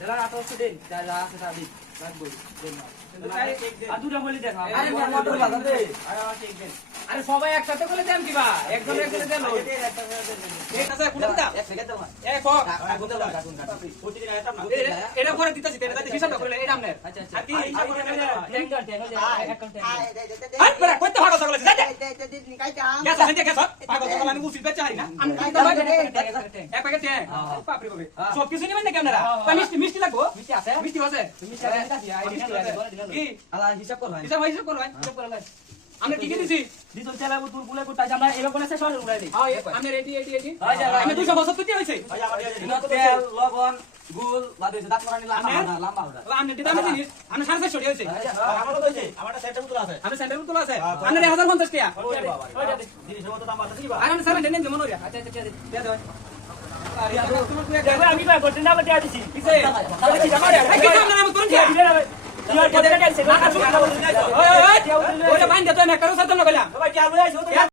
যারা 1800 দেন যারা আছে তারা দিন রাখবো দেন আর দুটো বলি দেখা আরে মোটর বাজার দে আরে আমার ঠিক দেন আরে সবাই একসাথে করে দেন কিবা একজন একজন দেন ঠিক আছে কোন দিতা এক সেকেন্ড দাও এ ফক কাটুন প্রতিদিন আইতাম না এটা করে দিতেছি এটা দিতে হিসাব করে এটা আমনে আচ্ছা আর কি হিসাব করে ট্যাঙ্কার অ্যাকাউন্ট আই পড়া কইতে ভালো সকলে যা যা গ্যাস আছে গ্যাস পাগল সকল আমি উচিত বেচা হারি না আমি কি দাও এক প্যাকেট ট্যাঙ্ক বাপ রে বাপ সব কিছু নিবেন নাকি আপনারা মিষ্টি মিষ্টি লাগবো মিষ্টি আছে মিষ্টি আছে তুমি চাই না দিয়া মিষ্টি আছে কি আলা হিসাব কর ভাই হিসাব হিসাব করো হিসাব করো আমরা কি কি দিছি দিতল চালাবো তুল গুলে কোটা আমরা এরকম আছে সর উড়াই দেই হ্যাঁ আমি রেডি হয় যা আমি 272 টি হইছে ভাই আমার দিয়ে তেল লবণ গুল বাদে দাঁত মারানি লম্বা ওটা আমি দিতে আমি জিনিস আমি 450 টি হইছে আমার তো হইছে আমারটা সেটটা উতলা আছে আমি সেন্টার তোলা আছে আমি 1050 টাকা ওরে বাবা জিনিসের মতো দাম বাড়ছে দিবা আর আমি 7 নেন মনে হইয়া আচ্ছা আচ্ছা দিয়া দাও আরে তোমার কই দেখো আমি কই করতে না বটে আছি কিসে তাহলে কি জামারে এই কি কাম না আমি কোন দিয়া ইয়ার পরে কাটছে না ওই ওই ওই ওই বাইন দে তো আমি একটা সাথে না কইলা ভাই কি আর বুঝাইছো